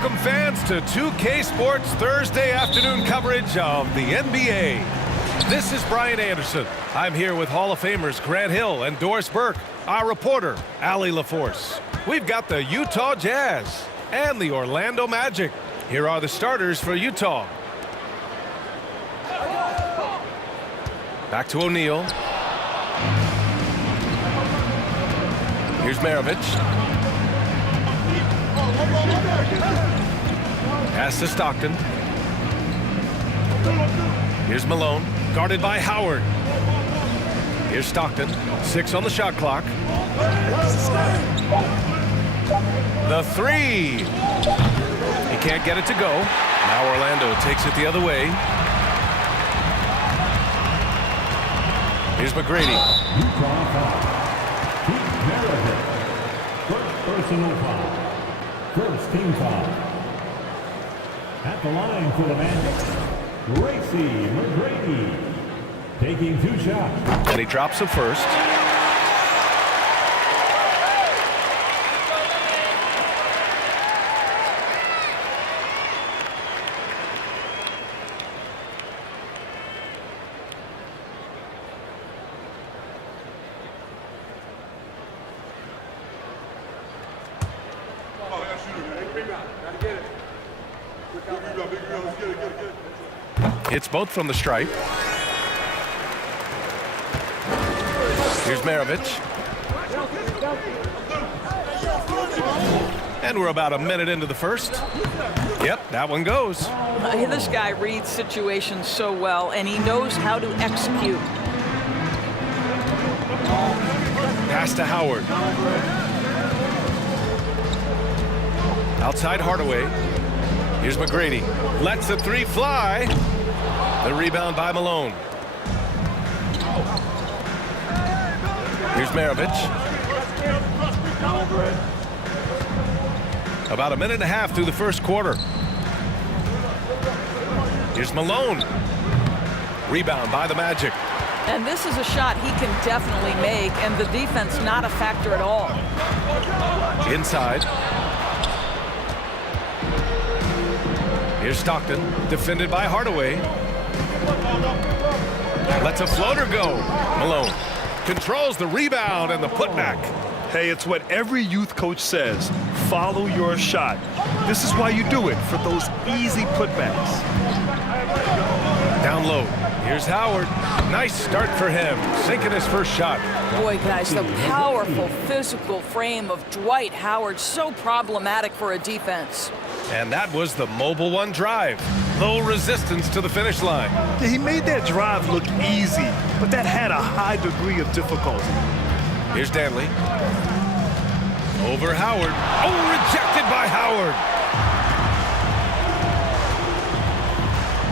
Welcome fans to 2K Sports Thursday afternoon coverage of the NBA. This is Brian Anderson. I'm here with Hall of Famers Grant Hill and Doris Burke, our reporter, Allie LaForce. We've got the Utah Jazz and the Orlando Magic. Here are the starters for Utah. Back to O'Neal. Here's Maravich. Pass to Stockton. Here's Malone, guarded by Howard. Here's Stockton, 6 on the shot clock. The three. He can't get it to go. Now Orlando takes it the other way. Here's McGrady. First personal foul. First team foul. At the line for the Magic, Tracy McGrady, taking 2 shots. And he drops the first. It's both from the stripe. Here's Maravich. And we're about a minute into the first. Yep, that one goes. This guy reads situations so well, and he knows how to execute. Pass to Howard. Outside Hardaway. Here's McGrady. Lets the three fly. The rebound by Malone. Here's Maravich. About a minute and a half through the first quarter. Here's Malone. Rebound by the Magic. And this is a shot he can definitely make, and the defense not a factor at all. Inside. Here's Stockton, defended by Hardaway. Lets a floater go. Malone controls the rebound and the putback. Hey, it's what every youth coach says. Follow your shot. This is why you do it, for those easy putbacks. Down low. Here's Howard. Nice start for him, sinking his first shot. Boy, guys, the powerful physical frame of Dwight Howard, so problematic for a defense. And that was the Mobile One drive. Low resistance to the finish line. Yeah, he made that drive look easy, but that had a high degree of difficulty. Here's Danley. Over Howard. Oh, rejected by Howard.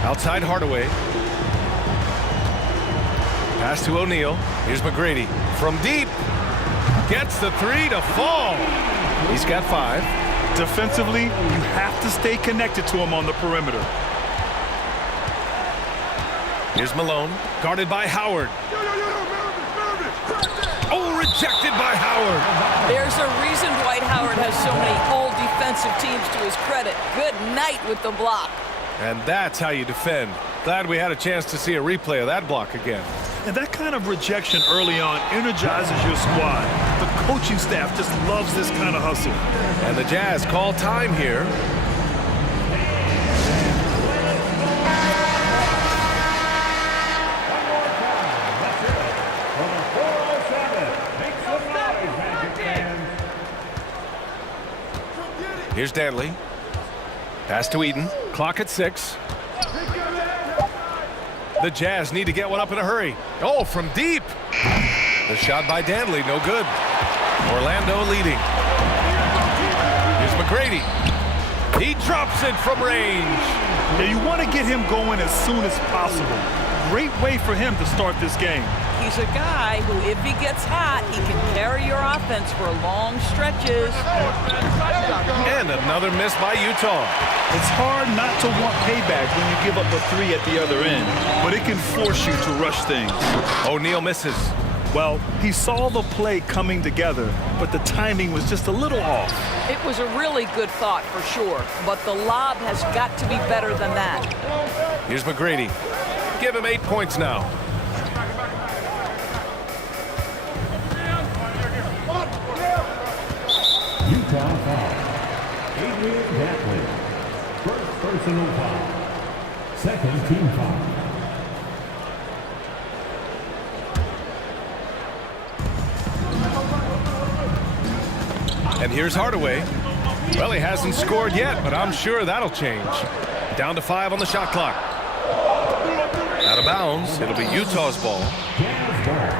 Outside Hardaway. Pass to O'Neal. Here's McGrady. From deep. Gets the three to fall. He's got 5. Defensively, you have to stay connected to him on the perimeter. Here's Malone, guarded by Howard. Oh, rejected by Howard. There's a reason Dwight Howard has so many all-defensive teams to his credit. Good night with the block. And that's how you defend. Glad we had a chance to see a replay of that block again. And that kind of rejection early on energizes your squad. The coaching staff just loves this kind of hustle. And the Jazz call time here. Here's Danley. Pass to Eaton. Clock at 6. The Jazz need to get one up in a hurry. Oh, from deep. The shot by Danley, no good. Orlando leading. Here's McGrady. He drops it from range. Yeah, you want to get him going as soon as possible. Great way for him to start this game. He's a guy who, if he gets hot, he can carry your offense for long stretches. And another miss by Utah. It's hard not to want payback when you give up a 3 at the other end, but it can force you to rush things. O'Neal misses. Well, he saw the play coming together, but the timing was just a little off. It was a really good thought for sure, but the lob has got to be better than that. Here's McGrady. Give him 8 points now. Utah foul. Adrian Gatlin. First personal foul. Second team foul. And here's Hardaway. Well, he hasn't scored yet, but I'm sure that'll change. Down to 5 on the shot clock. Out of bounds. It'll be Utah's ball. Jazz ball.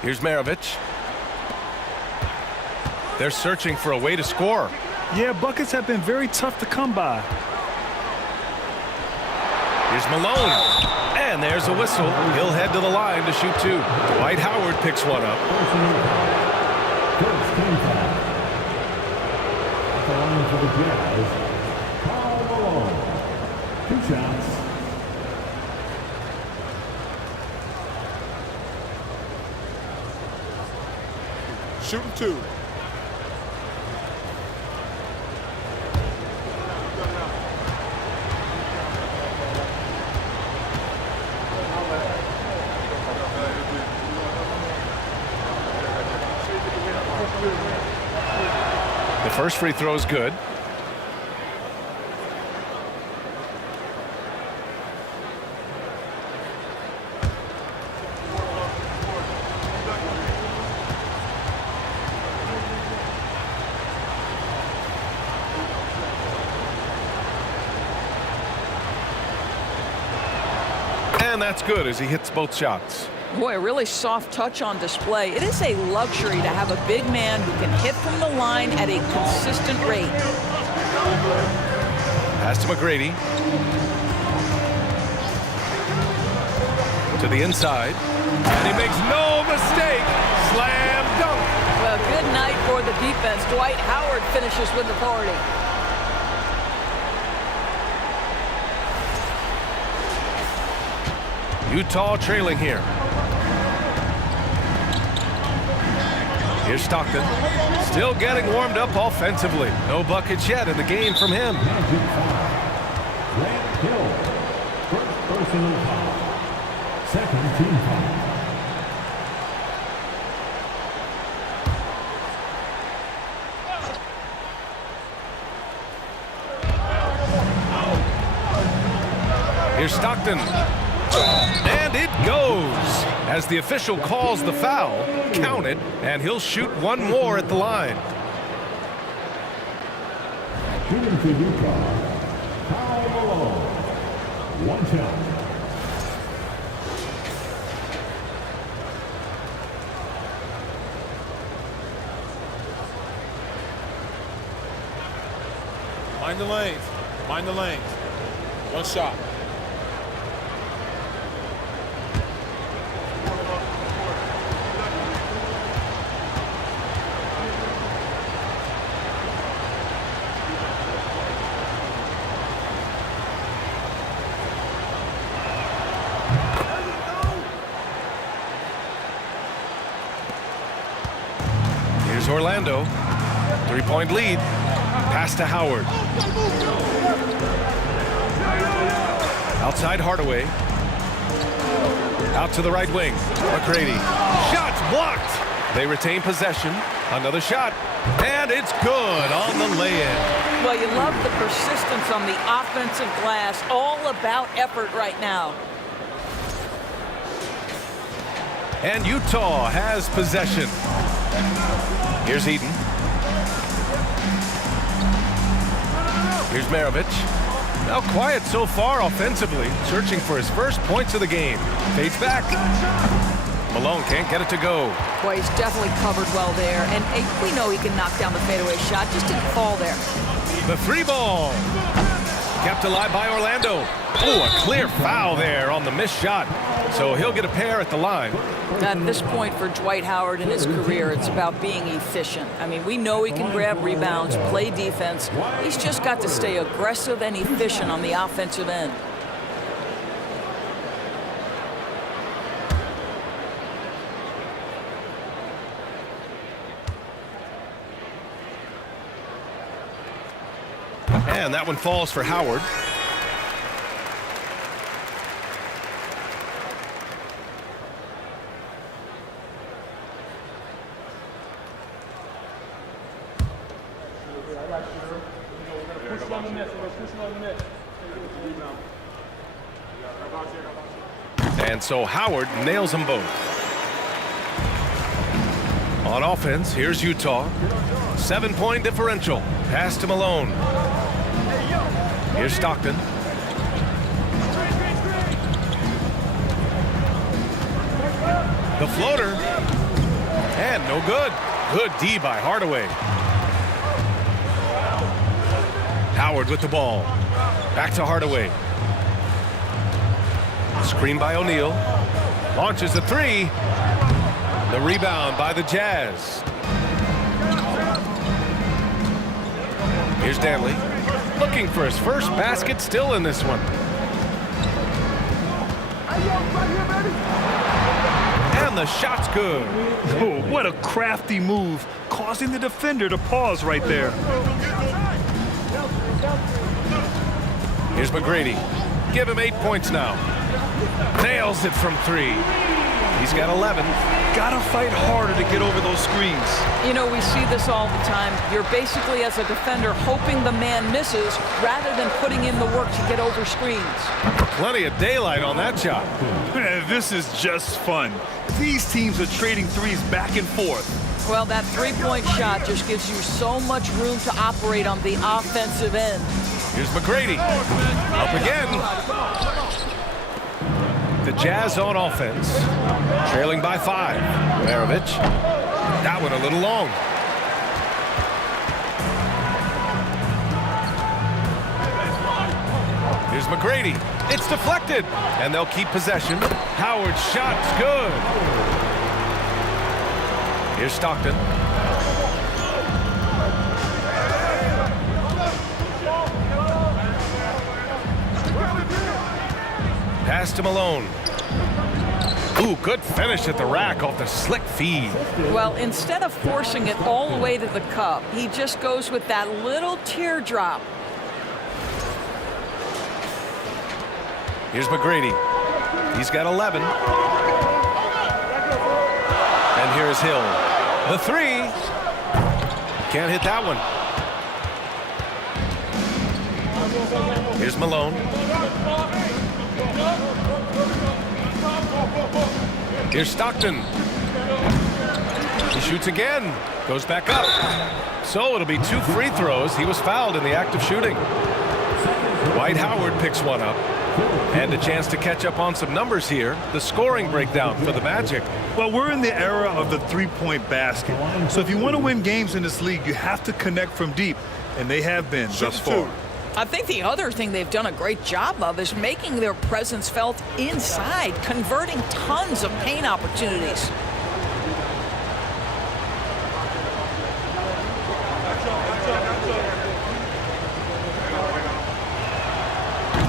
Here's Maravich. They're searching for a way to score. Yeah, buckets have been very tough to come by. Here's Malone. And there's a whistle. He'll head to the line to shoot 2. Dwight Howard picks one up. Personal foul. First team foul. At the line for the Jazz, Karl Malone. 2 shots. Shooting 2. The first free throw is good. And that's good as he hits both shots. Boy, a really soft touch on display. It is a luxury to have a big man who can hit from the line at a consistent rate. Pass to McGrady. To the inside. And he makes no mistake. Slam dunk. Well, good night for the defense. Dwight Howard finishes with authority. Utah trailing here. Here's Stockton. Still getting warmed up offensively. No buckets yet in the game from him. Magic foul. Grant Hill. First personal foul. Second team foul. Here's Stockton. And it goes. As the official calls the foul, count it, and he'll shoot one more at the line. Shooting for Utah, Karl Malone. 1 shot. Mind the lanes. Mind the lanes. 1 shot. Here's Orlando. 3-point lead. Pass to Howard. Outside Hardaway. Out to the right wing. McGrady. Shots blocked. They retain possession. Another shot. And it's good on the lay-in. Well, you love the persistence on the offensive glass. All about effort right now. And Utah has possession. Here's Eaton. Here's Maravich. Now quiet so far offensively, searching for his first points of the game. Fades back. Malone can't get it to go. Boy, he's definitely covered well there. And we know he can knock down the fadeaway shot. Just didn't fall there. The 3 ball. Kept alive by Orlando. Oh, a clear foul there on the missed shot. so he'll get a pair at the line. At this point for Dwight Howard in his career, it's about being efficient. I mean, we know he can grab rebounds, play defense. He's just got to stay aggressive and efficient on the offensive end. And that one falls for Howard. And so Howard nails them both. On offense, here's Utah. 7-point differential. Pass to Malone. Here's Stockton. The floater. And no good. Good D by Hardaway. Howard with the ball. Back to Hardaway. Screen by O'Neal. Launches the three. The rebound by the Jazz. Here's Danley. Looking for his first basket, still in this one. And the shot's good. Oh, what a crafty move, causing the defender to pause right there. Here's McGrady. Give him 8 points now. Nails it from 3. He's got 11. Gotta fight harder to get over those screens. You know, we see this all the time. You're basically, as a defender, hoping the man misses rather than putting in the work to get over screens. Plenty of daylight on that shot. This is just fun. These teams are trading threes back and forth. Well, that three-point shot just gives you so much room to operate on the offensive end. Here's McGrady. Up again. The Jazz on offense. Trailing by 5. Maravich. That one a little long. Here's McGrady. It's deflected. And they'll keep possession. Howard's shot's good. Here's Stockton. Pass to Malone. Ooh, good finish at the rack off the slick feed. Well, instead of forcing it all the way to the cup, he just goes with that little teardrop. Here's McGrady. He's got 11. And here's Hill. The 3. Can't hit that one. Here's Malone. Here's Stockton. He shoots again. Goes back up. So it'll be 2 free throws. He was fouled in the act of shooting. Dwight Howard picks one up. And a chance to catch up on some numbers here. The scoring breakdown for the Magic. Well, we're in the era of the three-point basket. So if you want to win games in this league, you have to connect from deep. And they have been thus far. I think the other thing they've done a great job of is making their presence felt inside, converting tons of paint opportunities.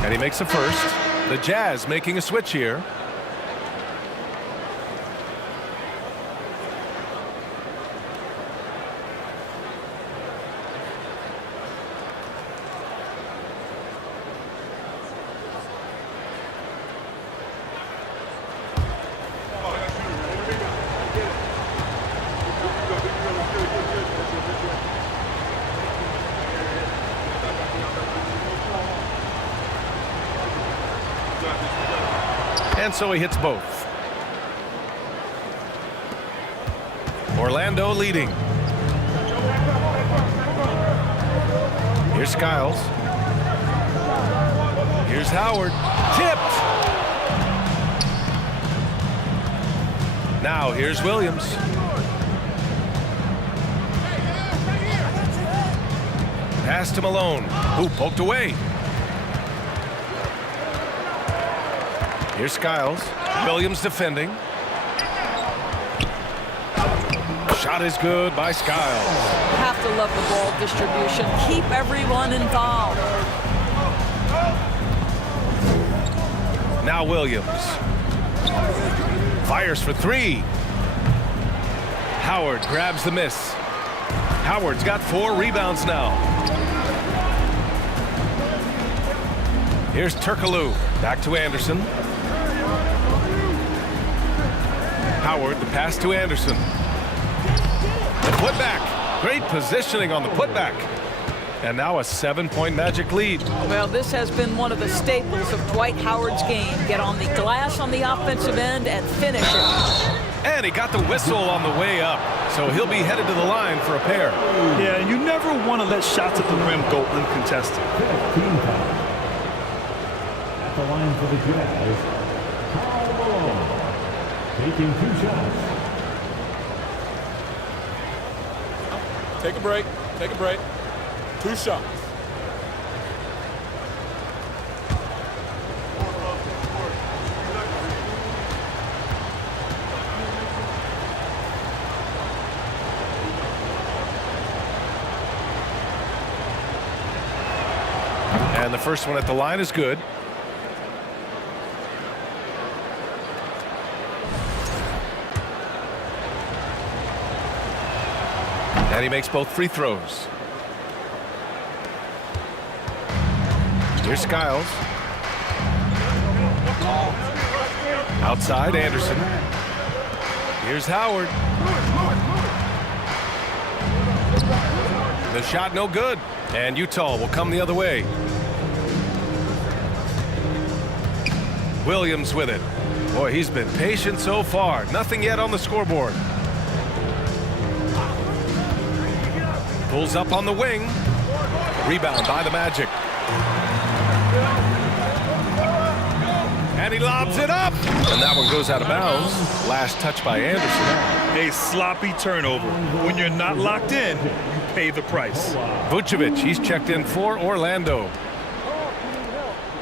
And he makes a first. The Jazz making a switch here. And so he hits both. Orlando leading. Here's Skiles. Here's Howard. Tipped. Now here's Williams. Pass to Malone, who poked away. Here's Skiles. Williams defending. Shot is good by Skiles. Have to love the ball distribution. Keep everyone involved. Now Williams. Fires for three. Howard grabs the miss. Howard's got 4 rebounds now. Here's Turkoglu. Back to Anderson. Howard, the pass to Anderson. The putback. Great positioning on the putback. And now a 7-point Magic lead. Well, this has been one of the staples of Dwight Howard's game. Get on the glass on the offensive end and finish it. And he got the whistle on the way up. So he'll be headed to the line for a pair. Yeah, you never want to let shots at the rim go uncontested. Team foul. At the line for the Jazz, Karl Malone. Taking 2 shots. Take a break. Take a break. 2 shots. And the first one at the line is good. And he makes both free throws. Here's Skiles. Outside, Anderson. Here's Howard. The shot no good. And Utah will come the other way. Williams with it. Boy, he's been patient so far. Nothing yet on the scoreboard. Pulls up on the wing. Rebound by the Magic. And he lobs it up. And that one goes out of bounds. Last touch by Anderson. A sloppy turnover. When you're not locked in, you pay the price. Vucevic, he's checked in for Orlando.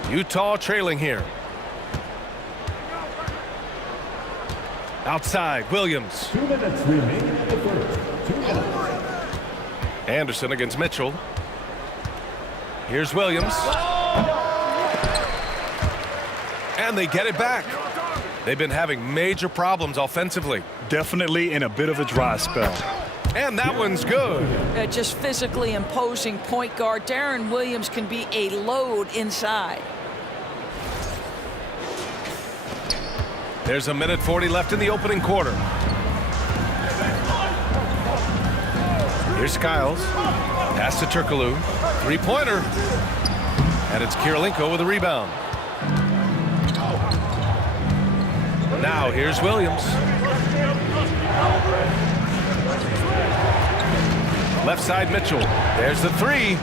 Utah trailing here. Outside, Williams. 2 minutes remaining in the first. 2 minutes. Anderson against Mitchell. Here's Williams. And they get it back. They've been having major problems offensively. Definitely in a bit of a dry spell. And that one's good. Just physically imposing point guard. Darren Williams can be a load inside. There's a minute 40 left in the opening quarter. Here's Skiles. Pass to Turkoglu. 3-pointer. And it's Kirilenko with a rebound. Now here's Williams. Left side Mitchell. There's the 3.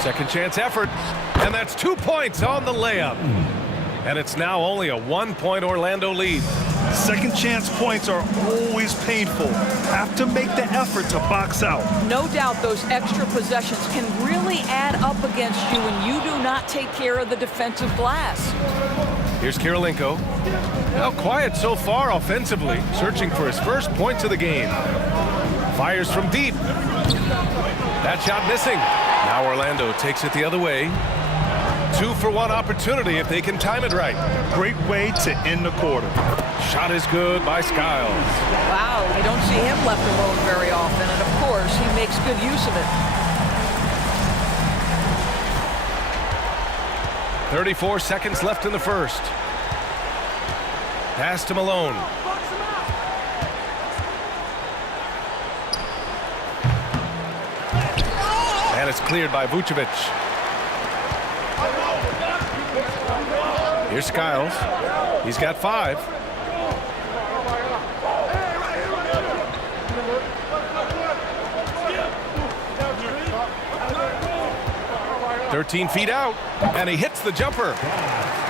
Second chance effort. And that's 2 points on the layup. And it's now only a 1-point Orlando lead. Second chance points are always painful. Have to make the effort to box out. No doubt those extra possessions can really add up against you when you do not take care of the defensive glass. Here's Kirilenko. Now quiet so far offensively, searching for his first points of the game. Fires from deep. That shot missing. Now Orlando takes it the other way. 2-for-1 opportunity if they can time it right. Great way to end the quarter. Shot is good by Skiles. Wow, you don't see him left alone very often, and of course, he makes good use of it. 34 seconds left in the first. Pass to Malone. And it's cleared by Vucevic. Here's Skiles. He's got 5. "13 feet out, and he hits the jumper.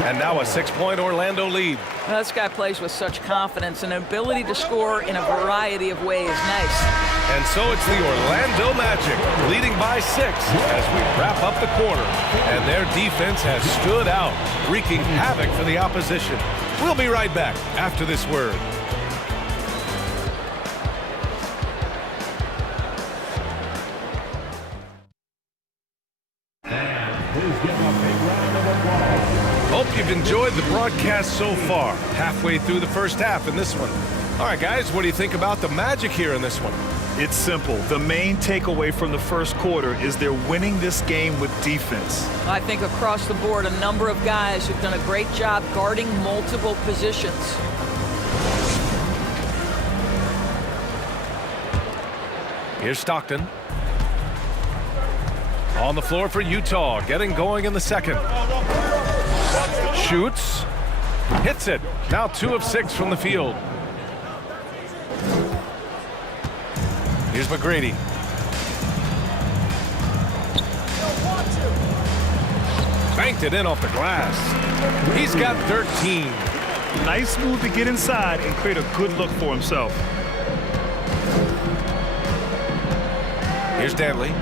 And now a 6-point Orlando lead. Well, this guy plays with such confidence and ability to score in a variety of ways. Nice. And so it's the Orlando Magic leading by 6 as we wrap up the quarter. And their defense has stood out, wreaking havoc for the opposition. We'll be right back after this word. Hope you've enjoyed the broadcast so far. Halfway through the first half in this one. All right, guys, what do you think about the Magic here in this one? It's simple. The main takeaway from the first quarter is they're winning this game with defense. I think across the board, a number of guys who've done a great job guarding multiple positions. Here's Stockton. On the floor for Utah, getting going in the second. Shoots. Hits it. Now 2 of 6 from the field. Here's McGrady. Banked it in off the glass. He's got 13. Nice move to get inside and create a good look for himself. Here's Danley.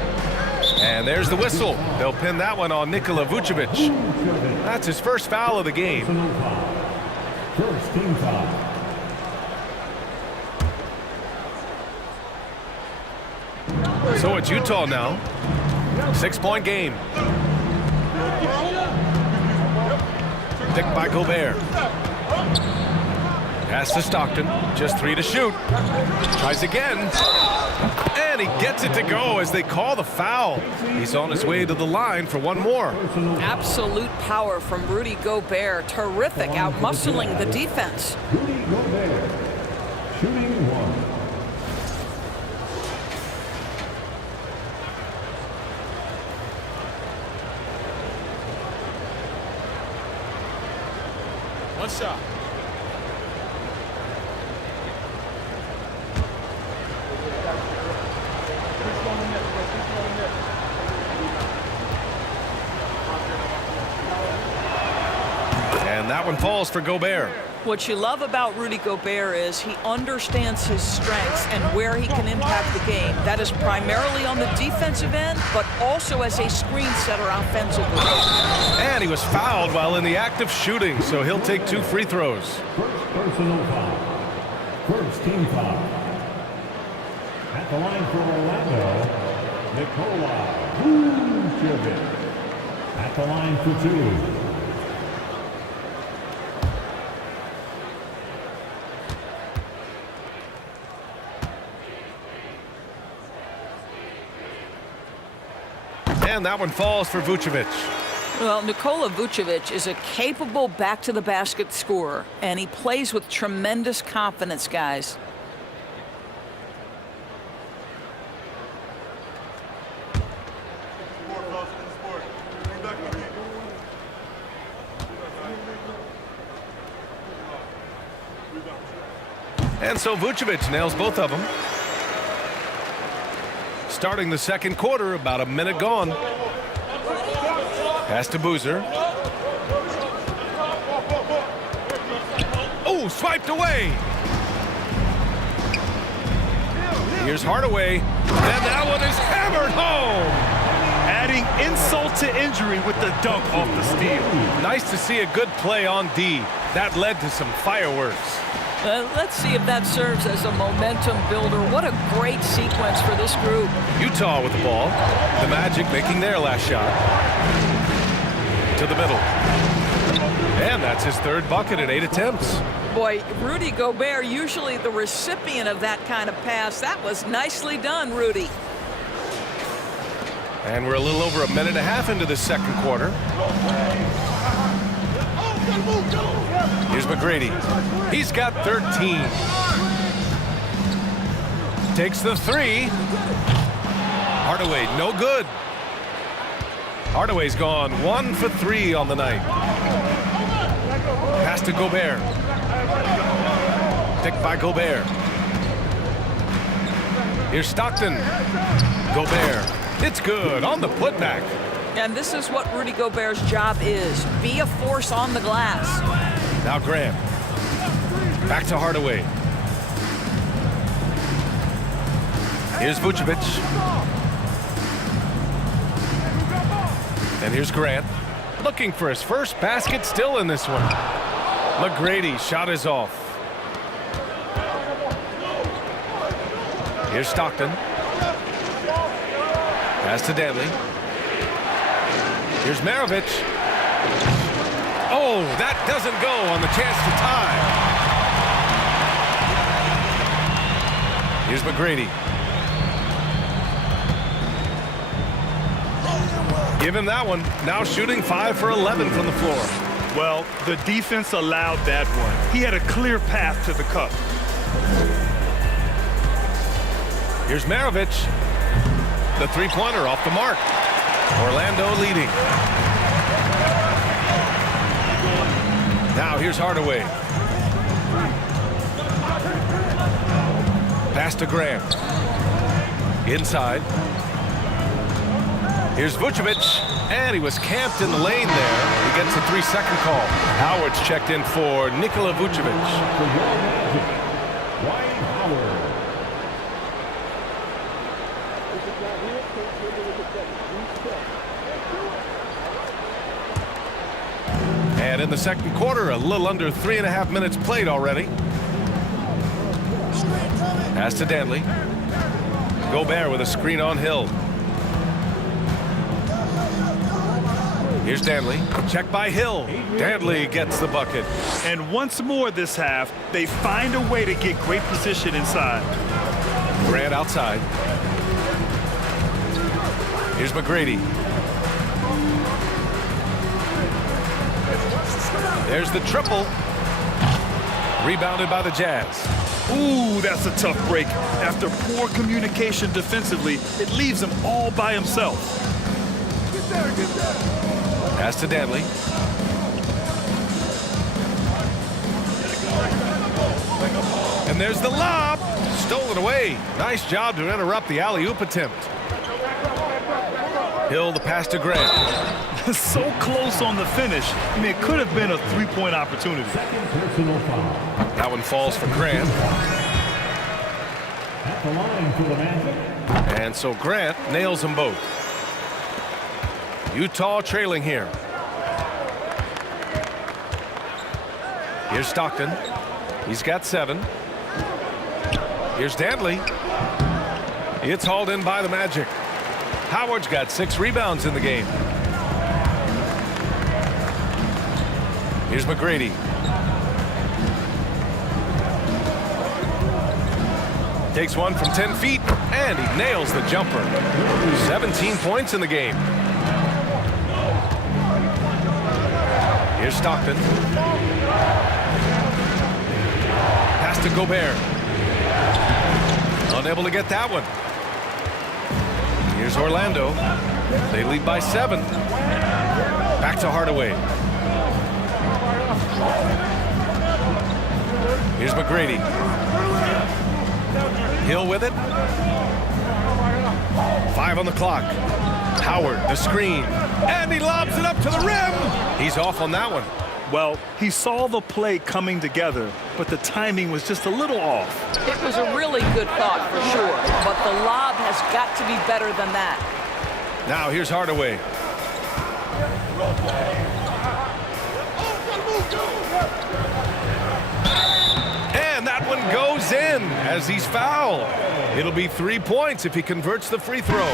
And there's the whistle. They'll pin that one on Nikola Vucevic. That's his first foul of the game. First team foul. So it's Utah now. 6-point game. Picked by Gobert. Pass to Stockton. Just 3 to shoot. Tries again. And he gets it to go as they call the foul. He's on his way to the line for one more. Absolute power from Rudy Gobert. Terrific, out-muscling the defense. Rudy Gobert, shooting 1. One shot. And that one falls for Gobert. What you love about Rudy Gobert is he understands his strengths and where he can impact the game. That is primarily on the defensive end, but also as a screen setter offensively. And he was fouled while in the act of shooting, so he'll take 2 free throws. First personal foul. First team foul. At the line for Orlando, Nikola Vucevic. At the line for 2. And that one falls for Vucevic. Well, Nikola Vucevic is a capable back-to-the-basket scorer, and he plays with tremendous confidence, guys. And so Vucevic nails both of them. Starting the second quarter, about a minute gone. Pass to Boozer. Oh, swiped away. Here's Hardaway. And that one is hammered home. Adding insult to injury with the dunk off the steal. Nice to see a good play on D. That led to some fireworks. Let's see if that serves as a momentum builder. What a great sequence for this group. Utah with the ball. The Magic making their last shot. To the middle. And that's his 3rd bucket in 8 attempts. Boy, Rudy Gobert, usually the recipient of that kind of pass. That was nicely done, Rudy. And we're a little over a minute and a half into the second quarter. Here's McGrady. He's got 13. Takes the 3. Hardaway, no good. Hardaway's gone 1 for 3 on the night. Pass to Gobert. Picked by Gobert. Here's Stockton. Gobert. It's good on the putback. And this is what Rudy Gobert's job is. Be a force on the glass. Now Grant. Back to Hardaway. Here's Vucevic. And here's Grant. Looking for his first basket, still in this one. McGrady shot is off. Here's Stockton. Pass to Danley. Here's Maravich. Oh, that doesn't go on the chance to tie. Here's McGrady. Give him that one. Now shooting 5 for 11 from the floor. Well, the defense allowed that one. He had a clear path to the cup. Here's Maravich. The three-pointer off the mark. Orlando leading. Now here's Hardaway. Pass to Grant. Inside. Here's Vucevic, and he was camped in the lane there. He gets a 3-second call. Howard's checked in for Nikola Vucevic. Dwight Howard. And in the second quarter, a little under 3.5 minutes played already. Pass to Danley. Gobert with a screen on Hill. Here's Danley. Check by Hill. Danley gets the bucket. And once more this half, they find a way to get great position inside. Grant outside. Here's McGrady. There's the triple. Rebounded by the Jazz. Ooh, that's a tough break. After poor communication defensively, it leaves him all by himself. Pass to Danley. And there's the lob. Stolen away. Nice job to interrupt the alley-oop attempt. Hill, the pass to Grant. So close on the finish. I mean, it could have been a three-point opportunity. Second personal foul. That one falls for Grant. At the line for the Magic. And so Grant nails them both. Utah trailing here. Here's Stockton. He's got 7. Here's Danley. It's hauled in by the Magic. Howard's got 6 rebounds in the game. Here's McGrady. Takes one from 10 feet, and he nails the jumper. 17 points in the game. Here's Stockton. Pass to Gobert. Unable to get that one. Here's Orlando. They lead by 7. Back to Hardaway. Here's McGrady. Hill with it. 5 on the clock. Howard, the screen. And he lobs it up to the rim. He's off on that one. Well, he saw the play coming together, but the timing was just a little off. It was a really good thought for sure, but the lob has got to be better than that. Now here's Hardaway. And that one goes in as he's fouled. It'll be 3 points if he converts the free throw.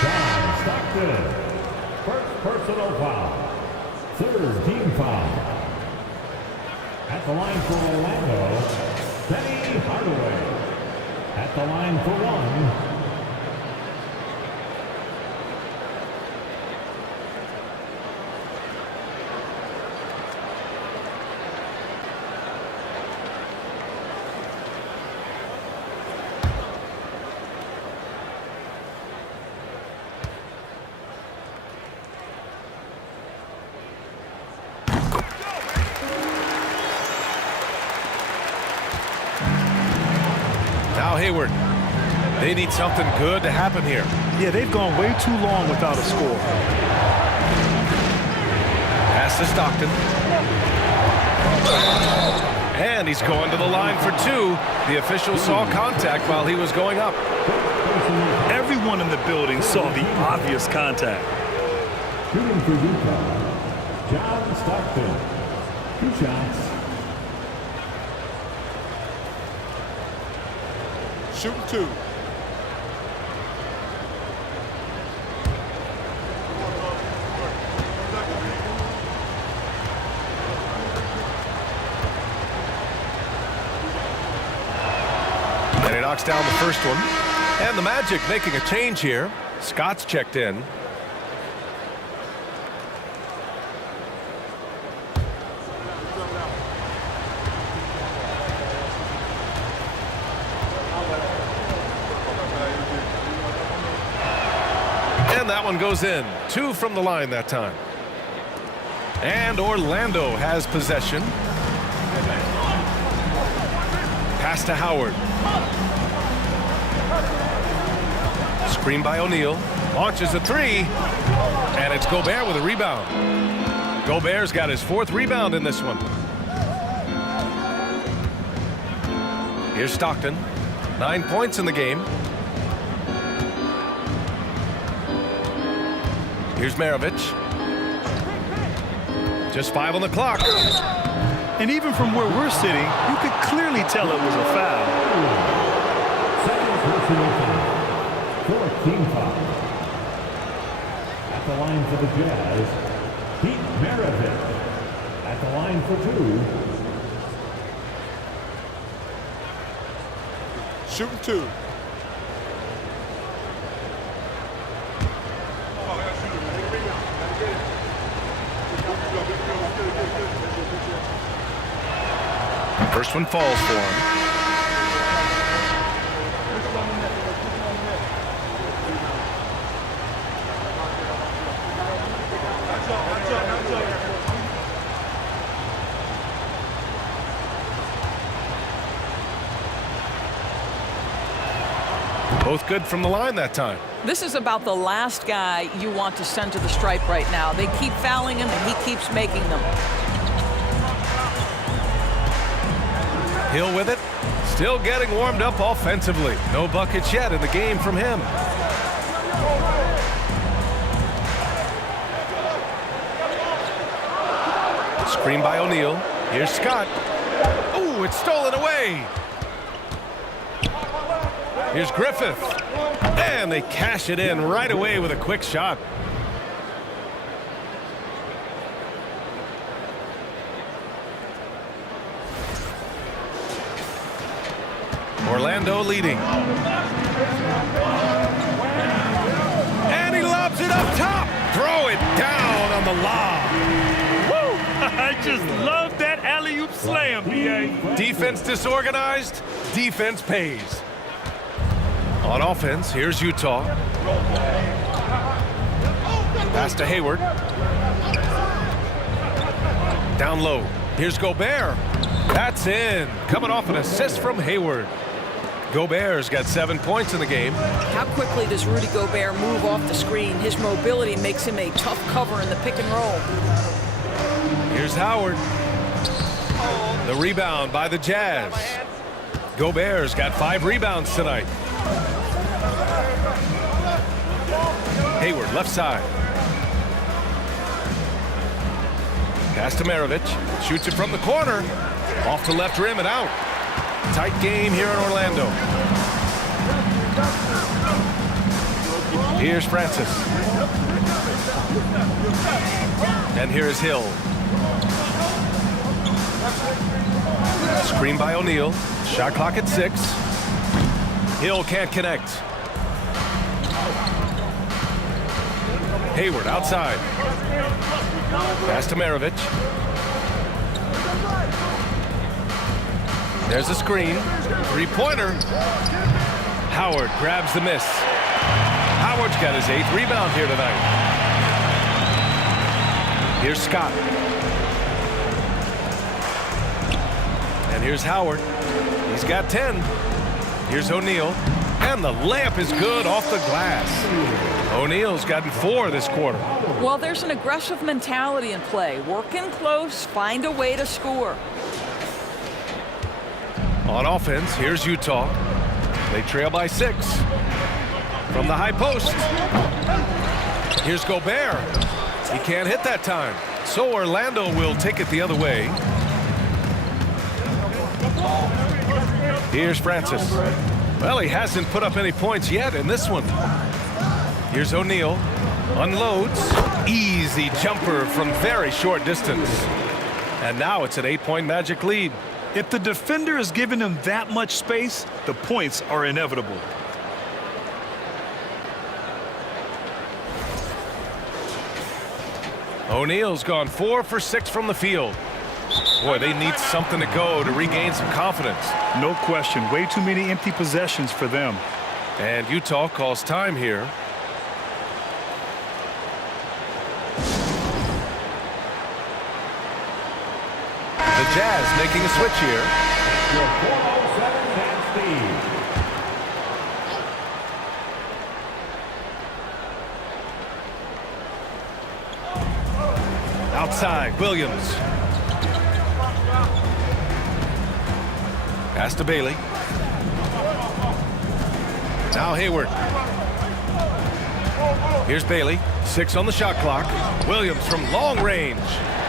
John Stockton. First personal foul. Third team foul. At the line for Orlando, Penny Hardaway. At the line for 1. Now Hayward. They need something good to happen here. Yeah, they've gone way too long without a score. Pass to Stockton. And he's going to the line for two. The official saw contact while he was going up. Everyone in the building saw the obvious contact. Shooting for Utah, John Stockton. 2 shots. Shooting 2. And he knocks down the first one. And the Magic making a change here. Scott's checked in. And that one goes in. 2 from the line that time. And Orlando has possession. Pass to Howard. Screen by O'Neal. Launches a 3. And it's Gobert with a rebound. Gobert's got his 4th rebound in this one. Here's Stockton. 9 points in the game. Here's Maravich. Just 5 on the clock. And even from where we're sitting, you could clearly tell it was a foul. Second personal foul. 4th team foul. At the line for the Jazz, Pete Maravich. At the line for 2. Shooting 2. First one falls for him. Both good from the line that time. This is about the last guy you want to send to the stripe right now. They keep fouling him, and he keeps making them. Hill with it. Still getting warmed up offensively. No buckets yet in the game from him. Screen by O'Neal. Here's Scott. Oh, it's stolen away. Here's Griffith. And they cash it in right away with a quick shot. Orlando leading. And he lobs it up top. Throw it down on the lob. Woo! I just love that alley-oop slam, B.A. Defense disorganized. Defense pays. On offense, here's Utah. Pass to Hayward. Down low. Here's Gobert. That's in. Coming off an assist from Hayward. Gobert's got 7 points in the game. How quickly does Rudy Gobert move off the screen? His mobility makes him a tough cover in the pick and roll. Here's Howard. The rebound by the Jazz. Gobert's got 5 rebounds tonight. Hayward, left side. Pass to Maravich. Shoots it from the corner. Off the left rim and out. Tight game here in Orlando. Here's Francis. And here is Hill. Screen by O'Neal. Shot clock at 6. Hill can't connect. Hayward outside. Pass to Maravich. There's a screen. 3-pointer. Howard grabs the miss. Howard's got his 8th rebound here tonight. Here's Scott. And here's Howard. He's got 10. Here's O'Neal. And the layup is good off the glass. O'Neal's gotten 4 this quarter. Well, there's an aggressive mentality in play. Work in close, find a way to score. On offense, here's Utah. They trail by 6. From the high post. Here's Gobert. He can't hit that time. So Orlando will take it the other way. Here's Francis. Well, he hasn't put up any points yet in this one. Here's O'Neal. Unloads. Easy jumper from very short distance. And now it's an 8-point Magic lead. If the defender is giving him that much space, the points are inevitable. O'Neal's gone 4 for 6 from the field. Boy, they need something to go to regain some confidence. No question. Way too many empty possessions for them. And Utah calls time here. The Jazz making a switch here. Your 407 man speed. Outside, Williams. Pass to Bailey. Now Hayward. Here's Bailey. 6 on the shot clock. Williams from long range.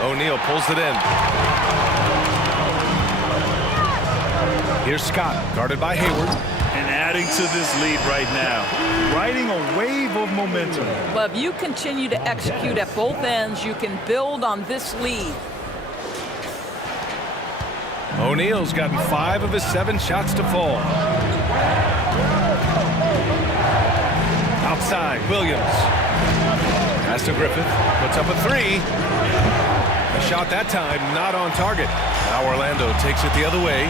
O'Neal pulls it in. Here's Scott, guarded by Hayward. And adding to this lead right now. Riding a wave of momentum. But if you continue to execute at both ends, you can build on this lead. O'Neal's gotten 5 of his 7 shots to fall. Outside, Williams. Pass to Griffith. Puts up a 3. A shot that time not on target. Now Orlando takes it the other way.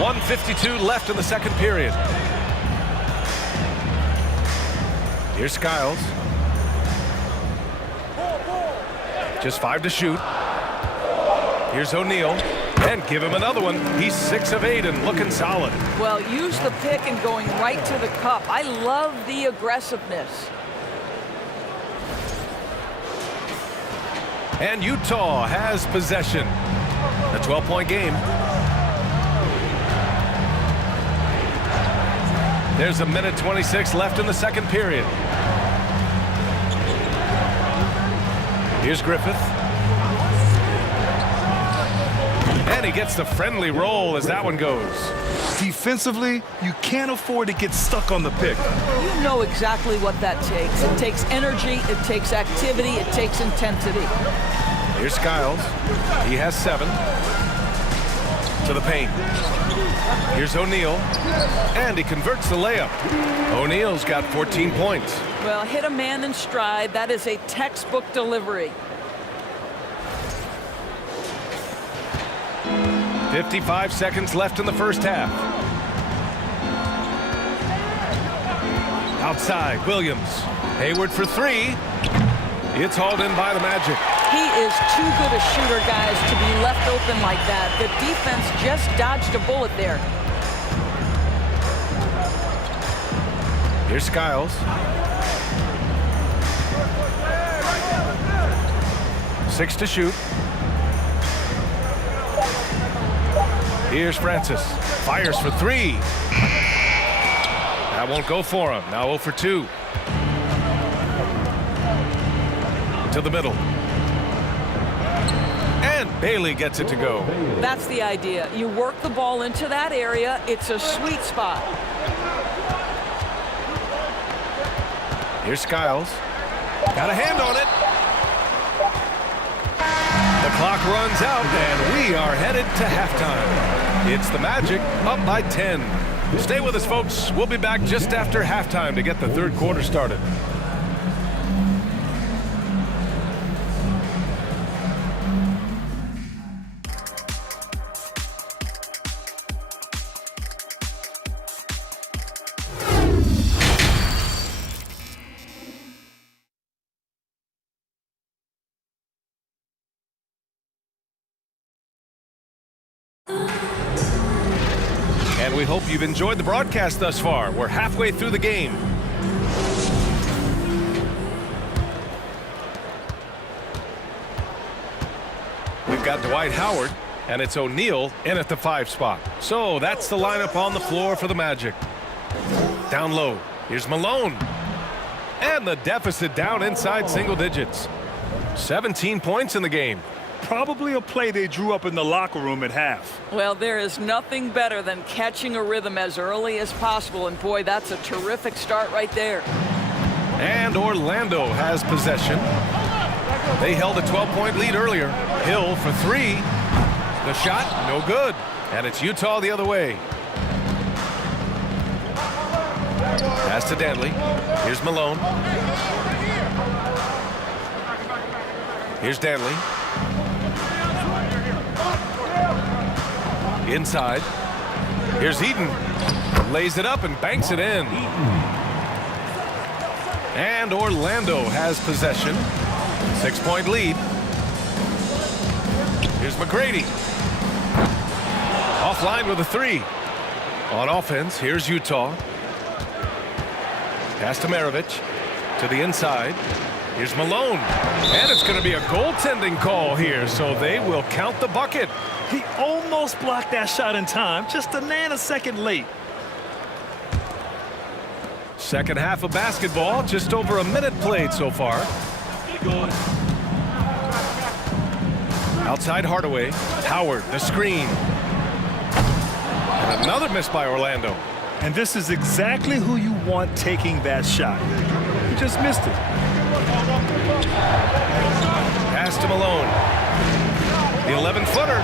1:52 left in the second period. Here's Skiles. Just 5 to shoot. Here's O'Neal. And give him another one. He's 6 of 8 and looking solid. Well, use the pick and going right to the cup. I love the aggressiveness. And Utah has possession. A 12-point game. There's a minute 26 left in the second period. Here's Griffith. And he gets the friendly roll as that one goes. Defensively, you can't afford to get stuck on the pick. You know exactly what that takes. It takes energy, it takes activity, it takes intensity. Here's Skiles. He has 7. To the paint. Here's O'Neal. And he converts the layup. O'Neal's got 14 points. Well, hit a man in stride. That is a textbook delivery. 55 seconds left in the first half. Outside, Williams. Hayward for 3. It's hauled in by the Magic. He is too good a shooter, guys, to be left open like that. The defense just dodged a bullet there. Here's Skiles. 6 to shoot. Here's Francis. Fires for 3. That won't go for him. Now 0 for 2. To the middle. And Bailey gets it to go. That's the idea. You work the ball into that area. It's a sweet spot. Here's Skiles. Got a hand on it. The clock runs out, and we are headed to halftime. It's the Magic up by 10. Stay with us, folks. We'll be back just after halftime to get the third quarter started. And we hope you've enjoyed the broadcast thus far. We're halfway through the game. We've got Dwight Howard, and it's O'Neal in at the 5 spot. So that's the lineup on the floor for the Magic. Down low, here's Malone. And the deficit down inside single digits. 17 points in the game. Probably a play they drew up in the locker room at half. Well, there is nothing better than catching a rhythm as early as possible, and boy, that's a terrific start right there. And Orlando has possession. They held a 12-point lead earlier. Hill for 3. The shot, no good. And it's Utah the other way. Pass to Danley. Here's Malone. Here's Danley. Inside. Here's Eaton. Lays it up and banks it in. And Orlando has possession. 6-point lead. Here's McGrady. Offline with a 3. On offense, here's Utah. Pass to Maravich. To the inside. Here's Malone. And it's going to be a goaltending call here, so they will count the bucket. He almost blocked that shot in time, just a nanosecond late. Second half of basketball, just over a minute played so far. Outside Hardaway. Howard, the screen. And another miss by Orlando. And this is exactly who you want taking that shot. He just missed it. Pass to Malone. The 11-footer.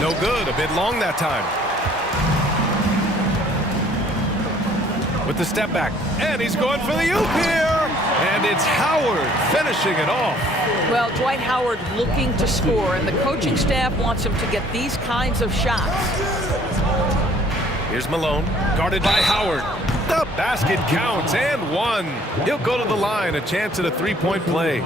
No good. A bit long that time. With the step back. And he's going for the oop here. And it's Howard finishing it off. Well, Dwight Howard looking to score, and the coaching staff wants him to get these kinds of shots. Here's Malone, guarded by Howard. The basket counts, and 1. He'll go to the line, a chance at a 3-point play.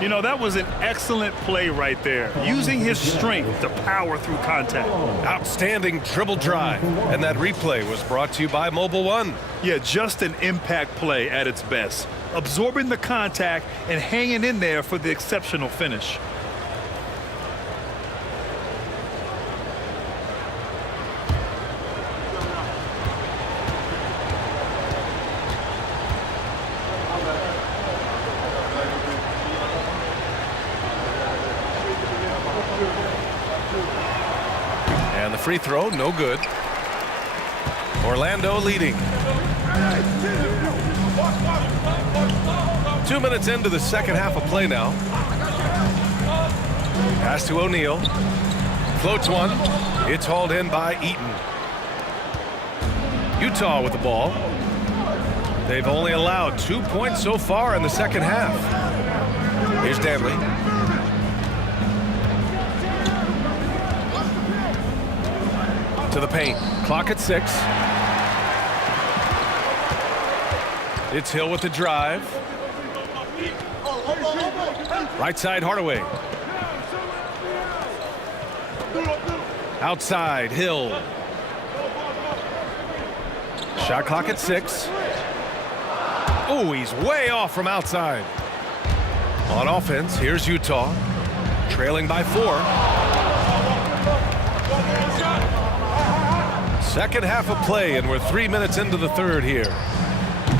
You know, that was an excellent play right there, using his strength to power through contact. Outstanding dribble drive. And that replay was brought to you by Mobile One. Yeah, just an impact play at its best. Absorbing the contact and hanging in there for the exceptional finish. And the free throw, no good. Orlando leading. 2 minutes into the second half of play now. Pass to O'Neal. Floats one. It's hauled in by Eaton. Utah with the ball. They've only allowed 2 points so far in the second half. Here's Danley. To the paint. Clock at 6. It's Hill with the drive. Right side, Hardaway. Outside, Hill. Shot clock at 6. Oh, he's way off from outside. On offense, here's Utah. Trailing by 4. Second half of play, and we're 3 minutes into the third here.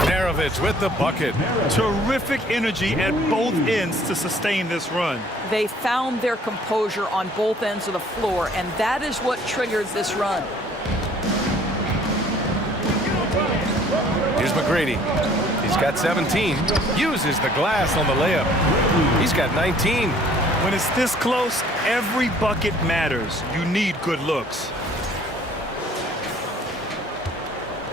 Maravich with the bucket. Terrific energy at both ends to sustain this run. They found their composure on both ends of the floor, and that is what triggered this run. Here's McGrady. He's got 17. Uses the glass on the layup. He's got 19. When it's this close, every bucket matters. You need good looks.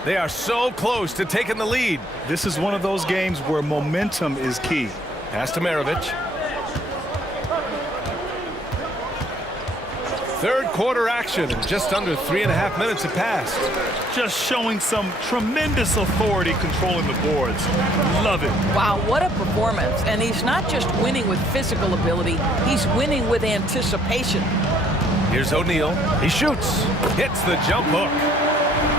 They are so close to taking the lead. This is one of those games where momentum is key. Pass to Maravich. Third quarter action, and just under 3.5 minutes have passed. Just showing some tremendous authority controlling the boards. Love it. Wow, what a performance. And he's not just winning with physical ability, he's winning with anticipation. Here's O'Neal. He shoots. Hits the jump hook.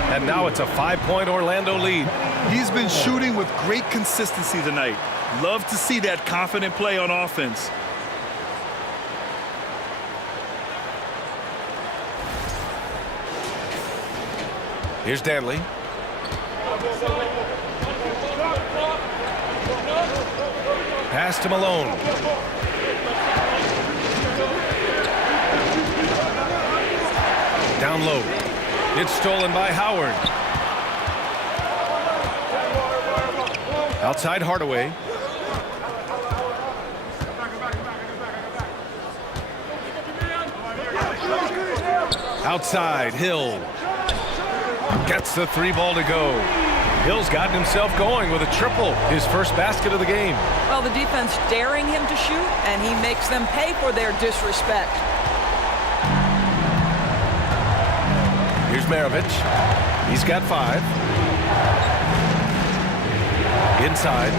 And now it's a 5-point Orlando lead. He's been shooting with great consistency tonight. Love to see that confident play on offense. Here's Danley. Pass to Malone. Down low. It's stolen by Howard. Outside Hardaway. Outside Hill. Gets the 3 ball to go. Hill's gotten himself going with a triple, his first basket of the game. Well, the defense daring him to shoot, and he makes them pay for their disrespect. Here's Maravich. He's got 5. Inside.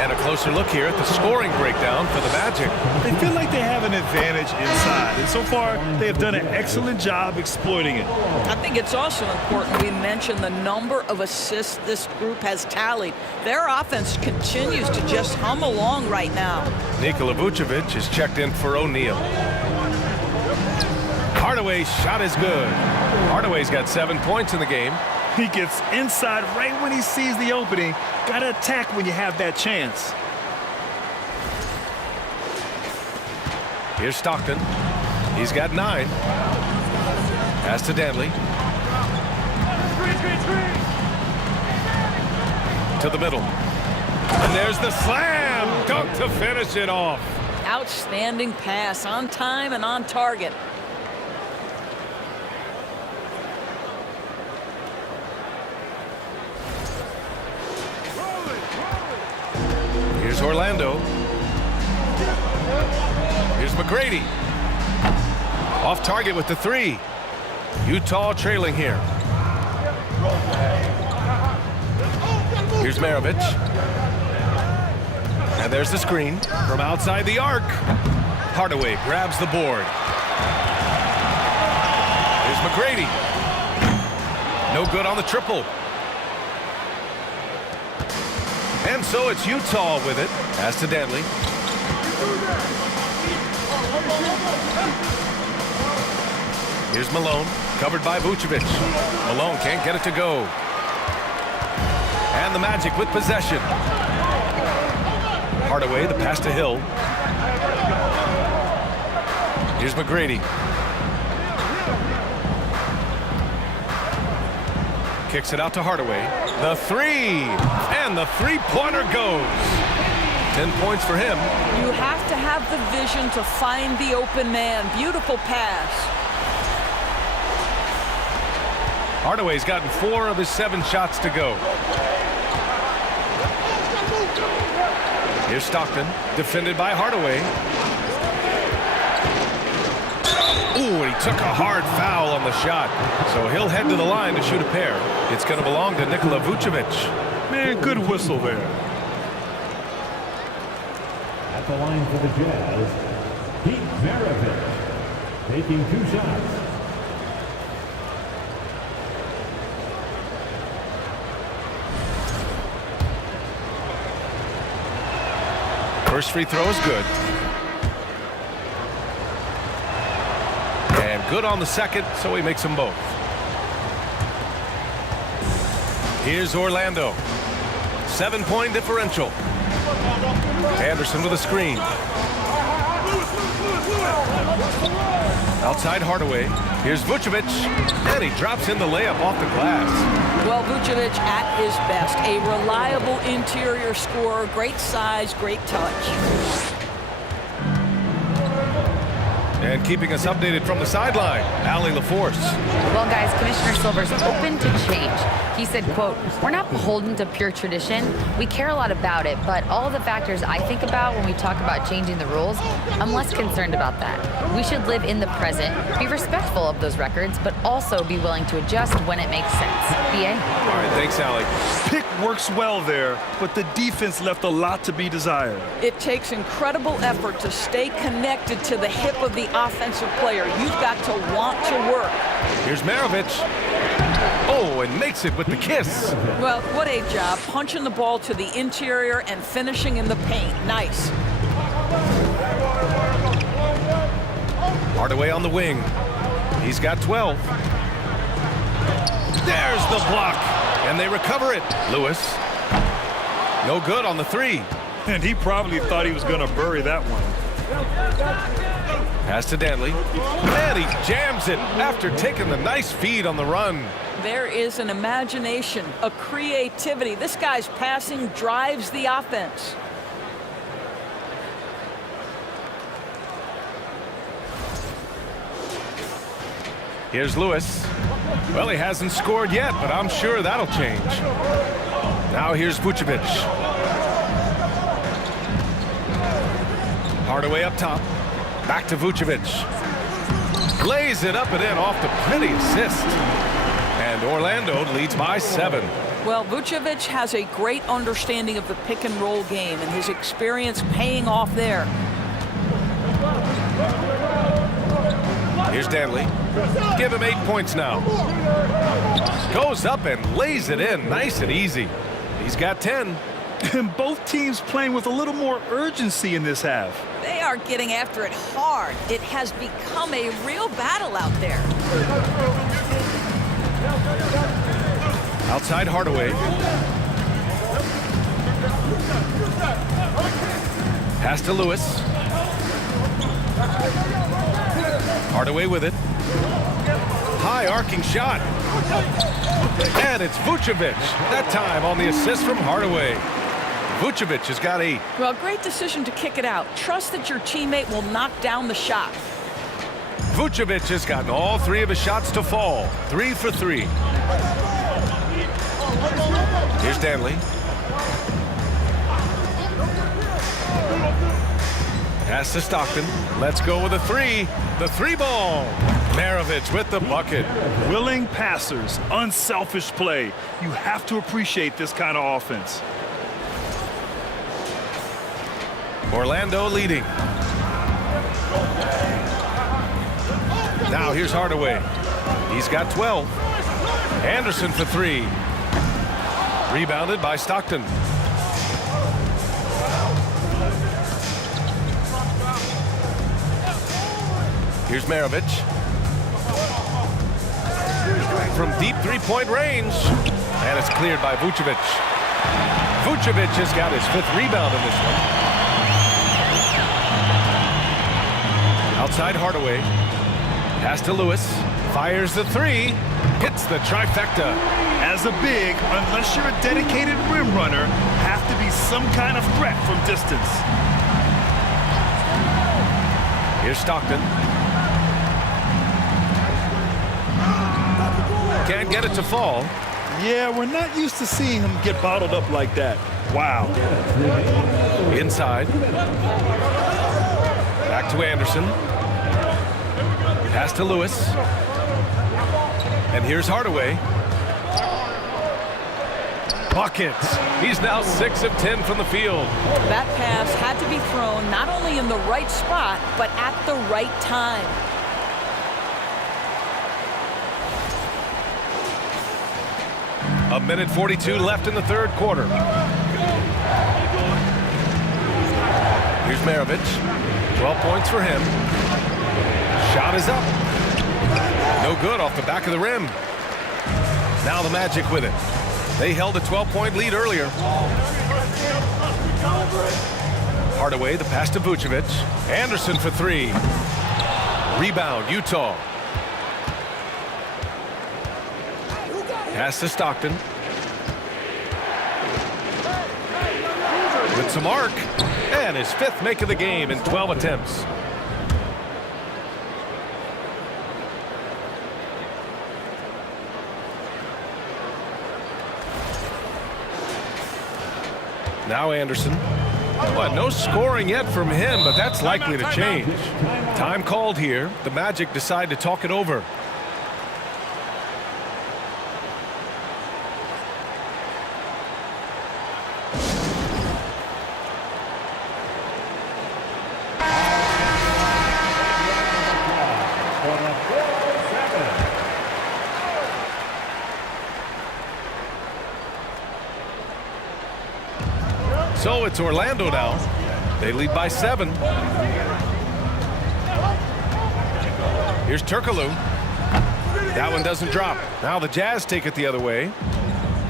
And a closer look here at the scoring breakdown for the Magic. They feel like they have an advantage inside, and so far they have done an excellent job exploiting it. I think it's also important we mention the number of assists this group has tallied. Their offense continues to just hum along right now. Nikola Vucevic is checked in for O'Neal. Hardaway's shot is good. Hardaway's got 7 points in the game. He gets inside right when he sees the opening. Gotta attack when you have that chance. Here's Stockton. He's got 9. Pass to Danley. To the middle. And there's the slam dunk to finish it off. Outstanding pass, on time and on target. Here's Orlando. Here's McGrady. Off target with the 3. Utah trailing here. Here's Maravich. And there's the screen from outside the arc. Hardaway grabs the board. Here's McGrady. No good on the triple. And so it's Utah with it. Pass to Danley. Here's Malone, covered by Vucevic. Malone can't get it to go. And the Magic with possession. Hardaway, the pass to Hill. Here's McGrady. Kicks it out to Hardaway. The 3. And the 3-pointer goes. 10 points for him. You have to have the vision to find the open man. Beautiful pass. Hardaway's gotten 4 of his 7 shots to go. Here's Stockton, defended by Hardaway. Ooh, and he took a hard foul on the shot. So he'll head to the line to shoot a pair. It's going to belong to Nikola Vucevic. Man, good whistle there. At the line for the Jazz, Pete Maravich, taking 2 shots. First free throw is good. And good on the second, so he makes them both. Here's Orlando. 7-point differential. Anderson with a screen. Outside Hardaway. Here's Vucevic. And he drops in the layup off the glass. Well, Vucevic at his best. A reliable interior scorer. Great size, great touch. And keeping us updated from the sideline, Allie LaForce. Well, guys, Commissioner Silver's open to change. He said, quote, "We're not beholden to pure tradition. We care a lot about it, but all the factors I think about when we talk about changing the rules, I'm less concerned about that. We should live in the present, be respectful of those records, but also be willing to adjust when it makes sense." BA? All right, thanks, Allie. Pick works well there, but the defense left a lot to be desired. It takes incredible effort to stay connected to the hip of the offensive player. You've got to want to work. Here's Maravich. Oh, and makes it with the kiss. Well, what a job. Punching the ball to the interior and finishing in the paint. Nice. Hardaway on the wing. He's got 12. There's the block. And they recover it. Lewis. No good on the three. And he probably thought he was going to bury that one. Pass to Danley. And he jams it after taking the nice feed on the run. There is an imagination, a creativity. This guy's passing drives the offense. Here's Lewis. Well, he hasn't scored yet, but I'm sure that'll change. Now here's Vucevic. Hardaway up top. Back to Vucevic. Lays it up and in off the pretty assist. And Orlando leads by 7. Well, Vucevic has a great understanding of the pick and roll game, and his experience paying off there. Here's Danley. Give him 8 points now. Goes up and lays it in nice and easy. He's got 10. And both teams playing with a little more urgency in this half. They are getting after it hard. It has become a real battle out there. Outside Hardaway. Pass to Lewis. Hardaway with it. High arcing shot. And it's Vucevic. That time on the assist from Hardaway. Vucevic has got 8. Well, great decision to kick it out. Trust that your teammate will knock down the shot. Vucevic has gotten all 3 of his shots to fall. 3 for 3. Here's Danley. Pass to Stockton. Let's go with a 3. The 3 ball. Maravich with the bucket. Willing passers, unselfish play. You have to appreciate this kind of offense. Orlando leading. Now here's Hardaway. He's got 12. Anderson for 3. Rebounded by Stockton. Here's Maravich. From deep three-point range. And it's cleared by Vucevic. Vucevic has got his 5th rebound in this one. Outside Hardaway. Pass to Lewis. Fires the 3. Hits the trifecta. As a big, unless you're a dedicated rim runner, have to be some kind of threat from distance. Here's Stockton. Can't get it to fall. Yeah, we're not used to seeing him get bottled up like that. Wow. Inside. Back to Anderson. Pass to Lewis. And here's Hardaway. Buckets. He's now 6 of 10 from the field. That pass had to be thrown not only in the right spot, but at the right time. A minute 42 left in the 3rd quarter. Here's Maravich. 12 points for him. Shot is up. No good off the back of the rim. Now the Magic with it. They held a 12-point lead earlier. Hardaway, the pass to Vucevic. Anderson for 3. Rebound, Utah. Pass to Stockton. With some arc. And his 5th make of the game in 12 attempts. Now Anderson. Well, no scoring yet from him, but that's likely to change. Time called here. The Magic decide to talk it over. it's Orlando now. They lead by 7. Here's Turkoglu. That one doesn't drop. Now the Jazz take it the other way.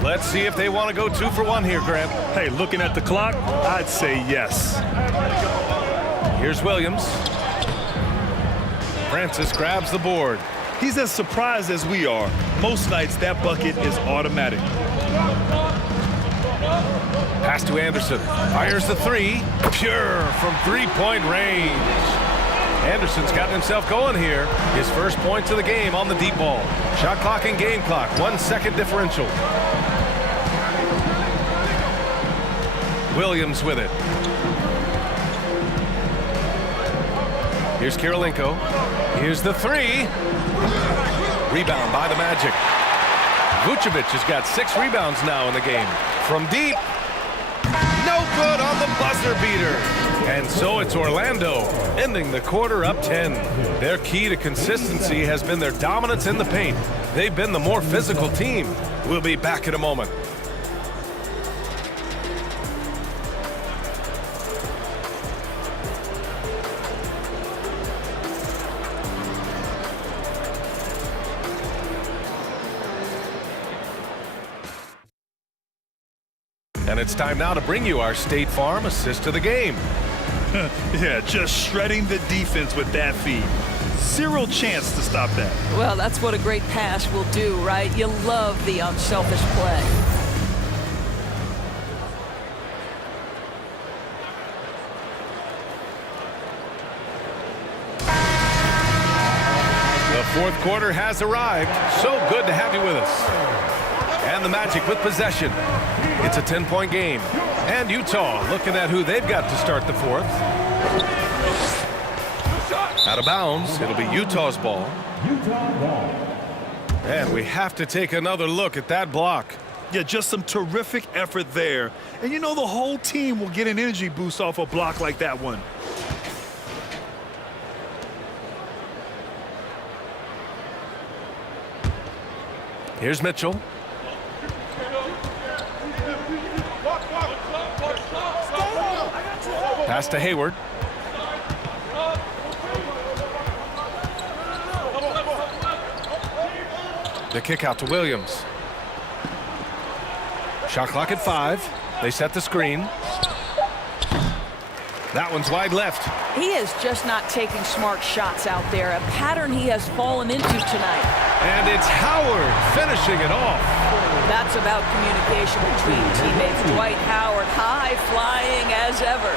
Let's see if they want to go 2 for 1 here, Grant. Hey, looking at the clock, I'd say yes. Here's Williams. Francis grabs the board. He's as surprised as we are. Most nights, that bucket is automatic. Pass to Anderson. Fires the 3. Pure from 3-point range. Anderson's gotten himself going here. His first points of the game on the deep ball. Shot clock and game clock. 1 second differential. Williams with it. Here's Kirilenko. Here's the 3. Rebound by the Magic. Vucevic has got 6 rebounds now in the game. From deep. No good on the buzzer beater. And so it's Orlando ending the quarter up 10. Their key to consistency has been their dominance in the paint. They've been the more physical team. We'll be back in a moment. And it's time now to bring you our State Farm assist to the game. Yeah, just shredding the defense with that feed. Zero chance to stop that. Well, that's what a great pass will do, right? You love the unselfish play. The fourth quarter has arrived. So good to have you with us. And the Magic with possession. It's a 10-point game. And Utah looking at who they've got to start the fourth. Out of bounds. It'll be Utah's ball. And we have to take another look at that block. Yeah, just some terrific effort there. And you know the whole team will get an energy boost off a block like that one. Here's Mitchell. Pass to Hayward. The kick out to Williams. Shot clock at 5. They set the screen. That one's wide left. He is just not taking smart shots out there, a pattern he has fallen into tonight. And it's Howard finishing it off. That's about communication between teammates. Dwight Howard, high flying as ever.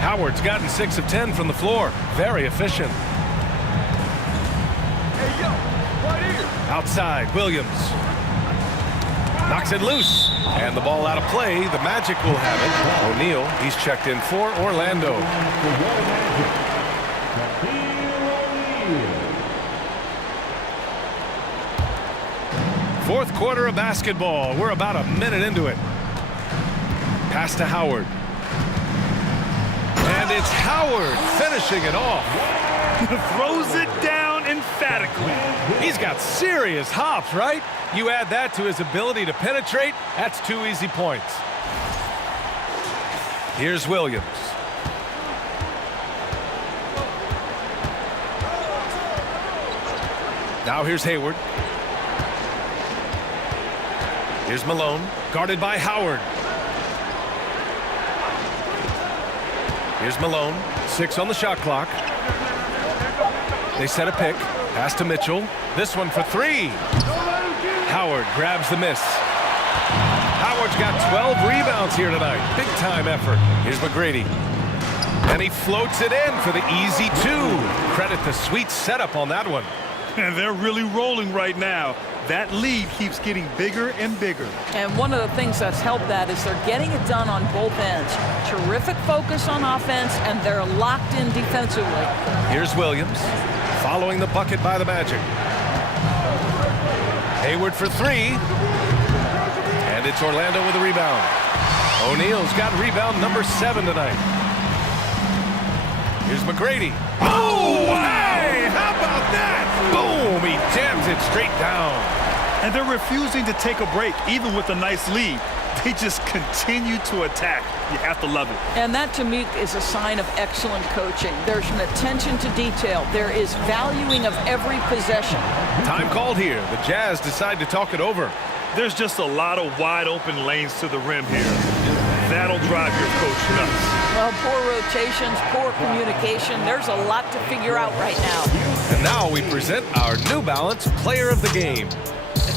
Howard's gotten 6 of 10 from the floor. Very efficient. Outside, Williams. Knocks it loose. And the ball out of play. The Magic will have it. O'Neal, he's checked in for Orlando. Fourth quarter of basketball. We're about a minute into it. Pass to Howard. And it's Howard finishing it off. Throws it down emphatically. He's got serious hops, right? You add that to his ability to penetrate, that's 2 easy points. Here's Williams. Now here's Hayward. Here's Malone, guarded by Howard. Here's Malone, 6 on the shot clock. They set a pick, pass to Mitchell. This one for 3. Howard grabs the miss. Howard's got 12 rebounds here tonight. Big time effort. Here's McGrady. And he floats it in for the easy 2. Credit the sweet setup on that one. And they're really rolling right now. That lead keeps getting bigger and bigger. And one of the things that's helped that is they're getting it done on both ends. Terrific focus on offense, and they're locked in defensively. Here's Williams, following the bucket by the Magic. Hayward for 3. And it's Orlando with a rebound. O'Neal's got rebound number 7 tonight. Here's McGrady. Oh, hey, how about that? Boom, he jams it straight down. And they're refusing to take a break, even with a nice lead. They just continue to attack. You have to love it. And that, to me, is a sign of excellent coaching. There's an attention to detail. There is valuing of every possession. Time called here. The Jazz decide to talk it over. There's just a lot of wide open lanes to the rim here. That'll drive your coach nuts. Well, poor rotations, poor communication. There's a lot to figure out right now. And now we present our New Balance Player of the Game.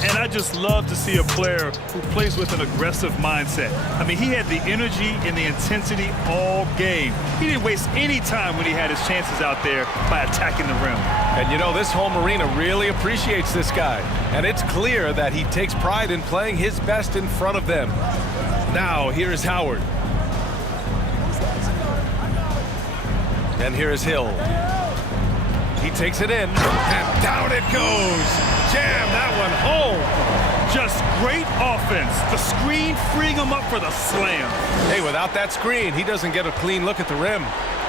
And I just love to see a player who plays with an aggressive mindset. I mean, he had the energy and the intensity all game. He didn't waste any time when he had his chances out there by attacking the rim. And you know, this home arena really appreciates this guy. And it's clear that he takes pride in playing his best in front of them. Now, here is Howard. And here is Hill. He takes it in, and down it goes. Jam that one home. Just great offense. The screen freeing him up for the slam. Hey, without that screen, he doesn't get a clean look at the rim.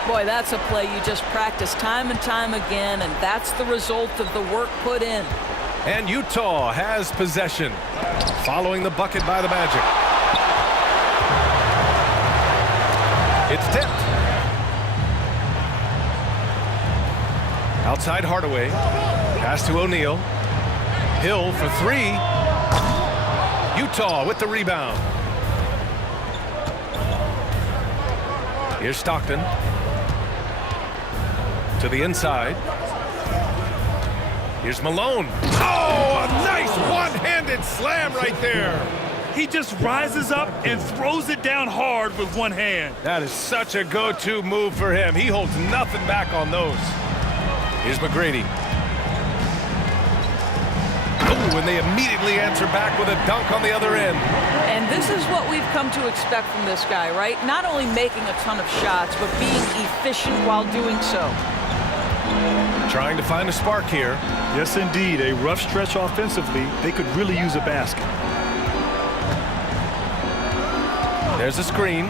Boy, that's a play you just practice time and time again, and that's the result of the work put in. And Utah has possession, following the bucket by the Magic. It's tipped. Outside Hardaway. Pass to O'Neal. Hill for three. Utah with the rebound. Here's Stockton. To the inside. Here's Malone. Oh, a nice one-handed slam right there. He just rises up and throws it down hard with one hand. That is such a go-to move for him. He holds nothing back on those. Here's McGrady. Oh, and they immediately answer back with a dunk on the other end. And this is what we've come to expect from this guy, right? Not only making a ton of shots, but being efficient while doing so. Trying to find a spark here. Yes, indeed. A rough stretch offensively. They could really use a basket. There's a screen.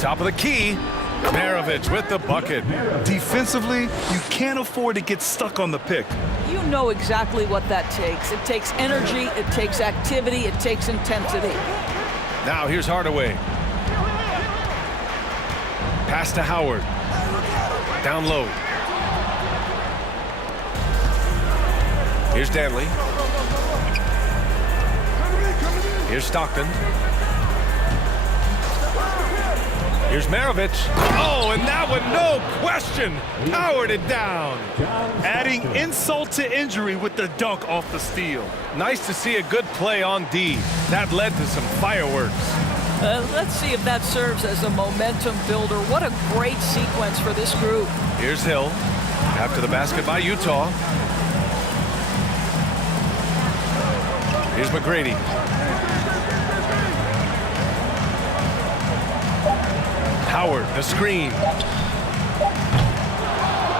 Top of the key. Maravich with the bucket. Defensively, you can't afford to get stuck on the pick. You know exactly what that takes. It takes energy, it takes activity, it takes intensity. Now here's Hardaway. Pass to Howard. Down low. Here's Danley. Here's Stockton. Here's Maravich. Oh, and that one, no question, powered it down. Adding insult to injury with the dunk off the steal. Nice to see a good play on D. That led to some fireworks. Let's see if that serves as a momentum builder. What a great sequence for this group. Here's Hill. After the basket by Utah. Here's McGrady. Howard, the screen.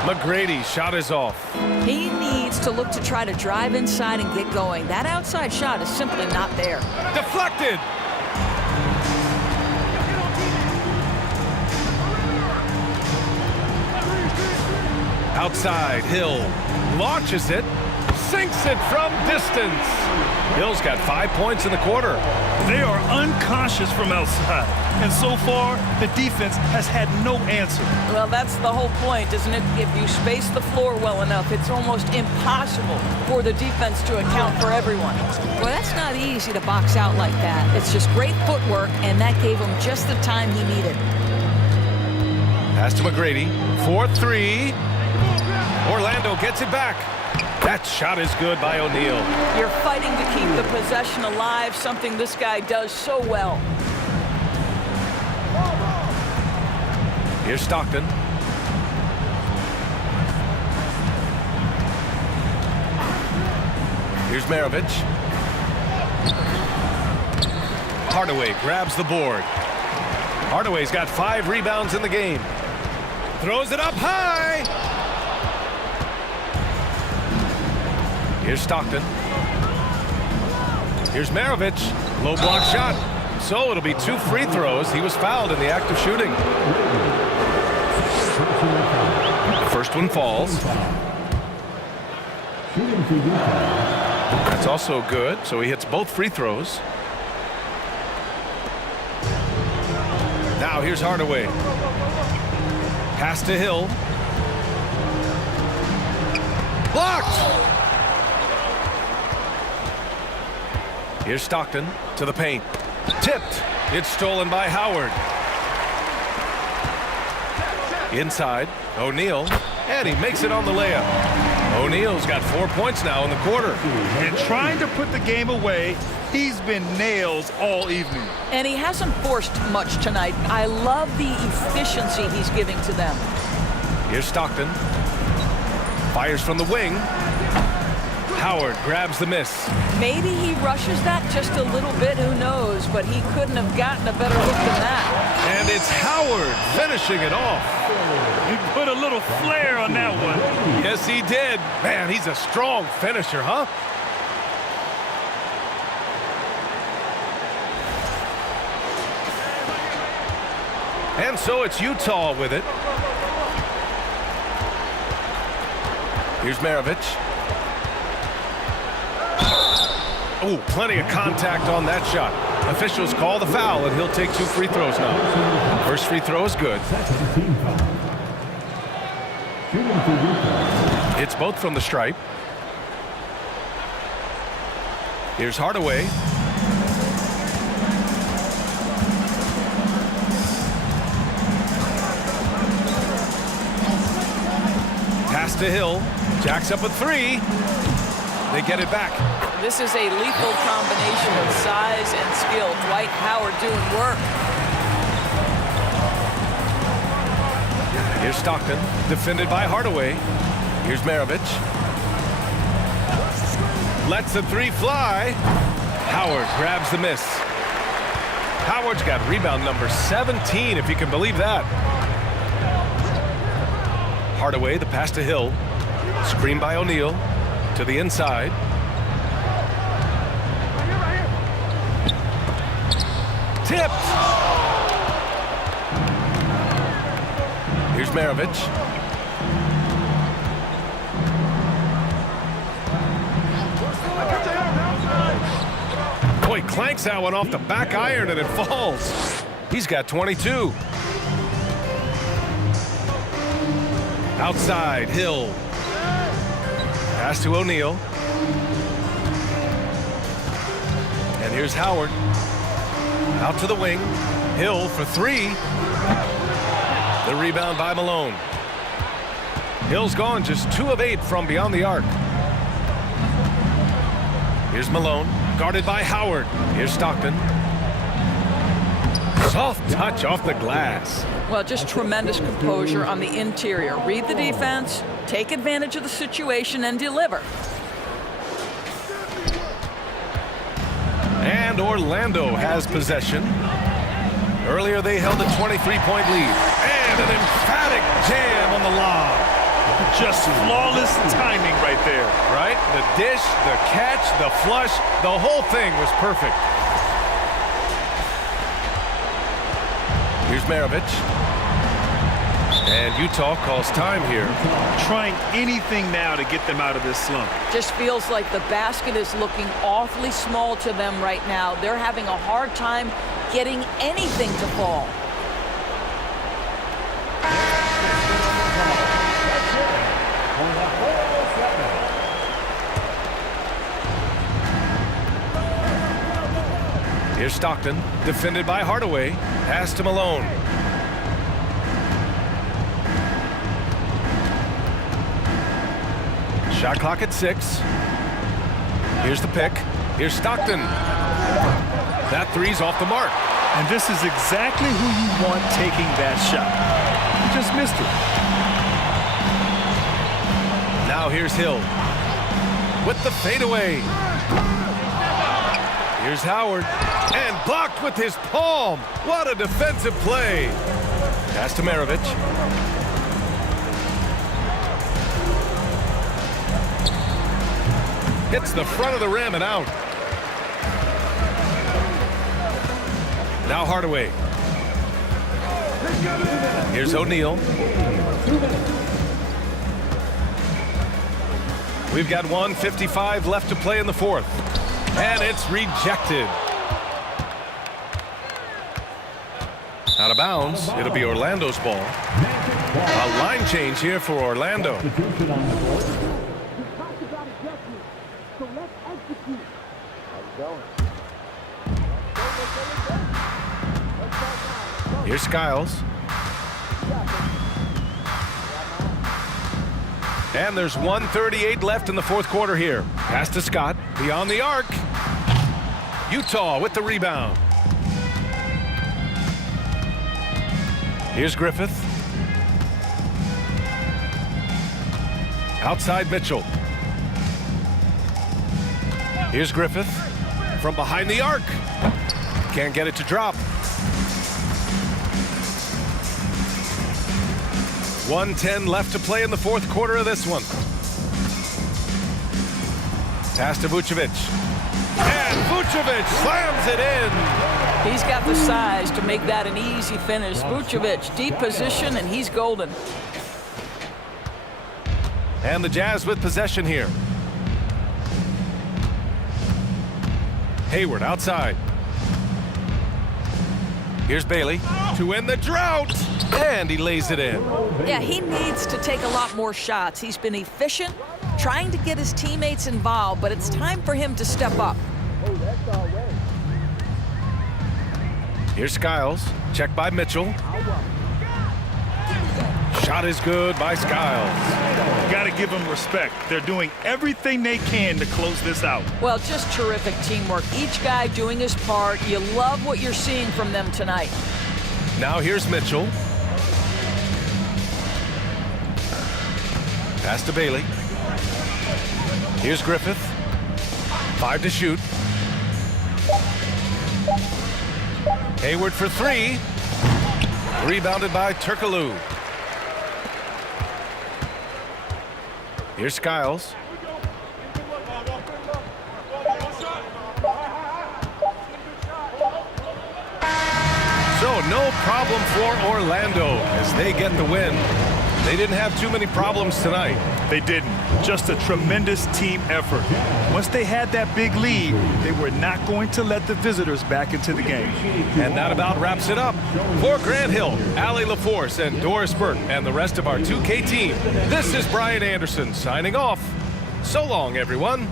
McGrady, shot is off. He needs to look to try to drive inside and get going. That outside shot is simply not there. Deflected. Outside, Hill launches it, sinks it from distance. Hill's got 5 points in the quarter. They are unconscious from outside, and so far, the defense has had no answer. Well, that's the whole point, isn't it? If you space the floor well enough, it's almost impossible for the defense to account for everyone. Well, that's not easy to box out like that. It's just great footwork, and that gave him just the time he needed. Pass to McGrady. 4-3. Orlando gets it back. That shot is good by O'Neal. You're fighting to keep the possession alive, something this guy does so well. Here's Stockton. Here's Maravich. Hardaway grabs the board. Hardaway's got 5 rebounds in the game. Throws it up high. Here's Stockton. Here's Maravich. Low block shot. So it'll be 2 free throws. He was fouled in the act of shooting. The first one falls. That's also good, so he hits both free throws. Now here's Hardaway. Pass to Hill. Blocked! Here's Stockton to the paint. Tipped. It's stolen by Howard. Inside, O'Neal, and he makes it on the layup. O'Neal's got 4 points now in the quarter. And trying to put the game away, he's been nails all evening. And he hasn't forced much tonight. I love the efficiency he's giving to them. Here's Stockton. Fires from the wing. Howard grabs the miss. Maybe he rushes that just a little bit, who knows, but he couldn't have gotten a better look than that. And it's Howard finishing it off. He put a little flair on that one. Yes, he did. Man, he's a strong finisher, huh? And so it's Utah with it. Here's Maravich. Oh, plenty of contact on that shot. Officials call the foul, and he'll take 2 free throws now. First free throw is good. Second team foul. Shooting for Utah. It's both from the stripe. Here's Hardaway. Pass to Hill. Jacks up a 3. They get it back. This is a lethal combination of size and skill. Dwight Howard doing work. Here's Stockton, defended by Hardaway. Here's Maravich. Lets the 3 fly. Howard grabs the miss. Howard's got rebound number 17, if you can believe that. Hardaway, the pass to Hill. Screen by O'Neal to the inside. Tipped. Here's Maravich. Boy, clanks that one off the back iron and it falls. He's got 22. Outside, Hill. Pass to O'Neal. And here's Howard. Out to the wing. Hill for 3. The rebound by Malone. Hill's gone just 2 of 8 from beyond the arc. Here's Malone, guarded by Howard. Here's Stockton. Soft touch off the glass. Well, just tremendous composure on the interior. Read the defense, take advantage of the situation, and deliver. And Orlando has possession. Earlier they held a 23-point lead. And an emphatic jam on the lob. Just flawless timing right there. Right? The dish, the catch, the flush, the whole thing was perfect. Here's Maravich. And Utah calls time here. Trying anything now to get them out of this slump. Just feels like the basket is looking awfully small to them right now. They're having a hard time getting anything to fall. Here's Stockton, defended by Hardaway. Pass to Malone. Shot clock at 6. Here's the pick. Here's Stockton. That 3's off the mark. And this is exactly who you want taking that shot. He just missed it. Now here's Hill with the fadeaway. Here's Howard, and blocked with his palm. What a defensive play. Pass to Maravich. Hits the front of the rim and out. Now Hardaway. Here's O'Neal. We've got 1:55 left to play in the fourth. And it's rejected. Out of bounds. It'll be Orlando's ball. A line change here for Orlando. Substitution on the court. Here's Skiles. And there's 1:38 left in the fourth quarter here. Pass to Scott. Beyond the arc. Utah with the rebound. Here's Griffith. Outside Mitchell. Here's Griffith. From behind the arc. Can't get it to drop. 1:10 left to play in the fourth quarter of this one. Pass to Vucevic. And Vucevic slams it in. He's got the size to make that an easy finish. Vucevic, deep position, and he's golden. And the Jazz with possession here. Hayward outside. Here's Bailey to end the drought. And he lays it in. Yeah, he needs to take a lot more shots. He's been efficient, trying to get his teammates involved, but it's time for him to step up. Here's Skiles. Check by Mitchell. Shot is good by Skiles. Got to give them respect. They're doing everything they can to close this out. Well, just terrific teamwork. Each guy doing his part. You love what you're seeing from them tonight. Now here's Mitchell. Pass to Bailey. Here's Griffith. 5 to shoot. Hayward for 3. Rebounded by Turkoglu. Here's Skiles. So no problem for Orlando as they get the win. They didn't have too many problems tonight. They didn't. Just a tremendous team effort. Once they had that big lead, they were not going to let the visitors back into the game. And that about wraps it up. For Grant Hill, Allie LaForce, and Doris Burke, and the rest of our 2K team, this is Brian Anderson signing off. So long, everyone.